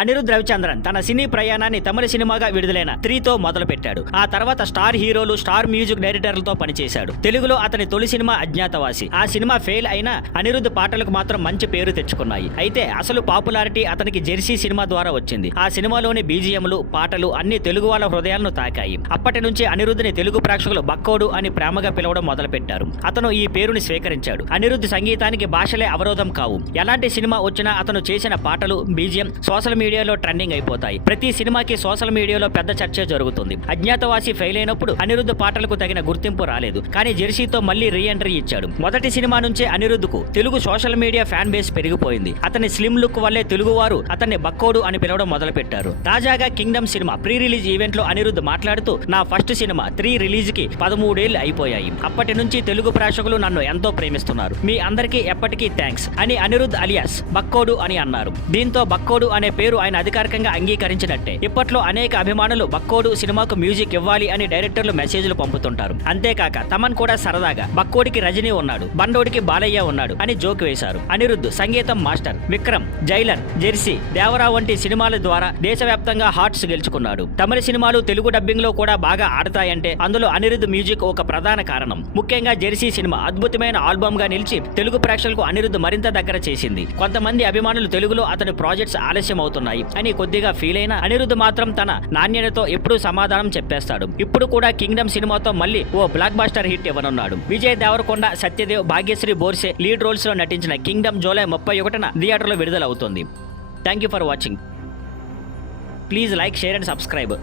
అనిరుద్ రవిచంద్రన్ తన సినీ ప్రయాణాన్ని తమిళ సినిమాగా విడుదలైన 3తో మొదలు పెట్టాడు. ఆ తర్వాత స్టార్ హీరోలు, స్టార్ మ్యూజిక్ డైరెక్టర్లతో పనిచేశాడు. తెలుగులో అతని తొలి సినిమా అజ్ఞాతవాసి. ఆ సినిమా ఫెయిల్ అయినా అనిరుద్ పాటలకు మాత్రం మంచి పేరు తెచ్చుకున్నాయి. అయితే అసలు పాపులారిటీ అతనికి జెర్సీ సినిమా ద్వారా వచ్చింది. ఆ సినిమాలోని బీజిఎంలు, పాటలు అన్ని తెలుగు వాళ్ళ హృదయాలను తాకాయి. అప్పటి నుంచి అనిరుద్ని తెలుగు ప్రేక్షకులు బక్కోడు అని ప్రేమగా పిలవడం మొదలుపెట్టారు. అతను ఈ పేరుని స్వీకరించాడు. అనిరుద్ సంగీతానికి భాషలే అవరోధం కావు. ఎలాంటి సినిమా వచ్చినా అతను చేసిన పాటలు, బీజిఎం సోషల్ మీడియాలో ట్రెండింగ్ అయిపోతాయి. ప్రతి సినిమాకి సోషల్ మీడియాలో పెద్ద చర్చ జరుగుతుంది. అజ్ఞాతవాసి ఫెయిల్ అయినప్పుడు అనిరుద్ పాటలకు తగిన గుర్తింపు రాలేదు. కానీ జెర్సీతో మళ్ళీ రీ ఎంట్రీ ఇచ్చాడు. మొదటి సినిమా నుంచే అనిరుద్కు Telugu social media fan base పెరిగిపోయింది. అతని స్లిమ్ లుక్ వల్లే తెలుగు వారు అతన్ని బక్కోడు అని పిలవడం మొదలుపెట్టారు. తాజాగా Kingdom cinema pre release event లో అనిరుద్ మాట్లాడుతూ, నా ఫస్ట్ సినిమా 3 రిలీజ్ కి 13 ఏళ్లు అయిపోయాయి. అప్పటి నుంచి తెలుగు ప్రేక్షకులు నన్ను ఎంతో ప్రేమిస్తున్నారు. మీ అందరికీ ఎప్పటికీ థ్యాంక్స్ అని అనిరుద్ అలియాస్ బక్కోడు అని అన్నారు. దీంతో బక్కోడు అనే పేరు ఆయన అధికారికంగా అంగీకరించినట్టే. ఇప్పట్లో అనేక అభిమానులు బక్కోడు సినిమాకు మ్యూజిక్ ఇవ్వాలి అని డైరెక్టర్లు మెసేజ్లు పంపుతుంటారు. అంతేకాక తమన్ కూడా సరదాగా బక్కోడికి రజనీ ఉన్నాడు, బండోడికి బాలయ్య ఉన్నాడు అని జోక్ వేశారు. అనిరుద్ సంగీతం master, Vikram, Jailer, Jersey, Devara వంటి సినిమాల ద్వారా దేశవ్యాప్తంగా హార్ట్స్ గెలుచుకున్నాడు. తమిళ సినిమాలు తెలుగు డబ్బింగ్ లో కూడా బాగా ఆడతాయంటే అందులో అనిరుద్ మ్యూజిక్ ఒక ప్రధాన కారణం. ముఖ్యంగా జెర్సీ సినిమా అద్భుతమైన ఆల్బమ్ గా నిలిచి తెలుగు ప్రేక్షకులకు అనిరుద్ మరింత దగ్గర చేసింది. కొంతమంది అభిమానులు తెలుగులో అతని ప్రాజెక్ట్స్ ఆలస్యం అవుతున్నాయి అని కొద్దిగా ఫీల్ అయినా అనిరుద్ మాత్రం తన నాణ్యతతో ఎప్పుడూ సమాధానం చెప్పేస్తాడు. ఇప్పుడు కూడా కింగ్డమ్ సినిమాతో మళ్ళీ ఓ బ్లాక్ బాస్టర్ హిట్ ఇవ్వనున్నాడు. విజయ్ దేవరకొండ, సత్యదేవ్, భాగ్యశ్రీ బోర్సే లీడ్ రోల్స్ లో నటించిన కింగ్డమ్ జూలై 31న థియేటర్లో విడుదల అవుతుంది. Thank you for watching. Please like, share and subscribe.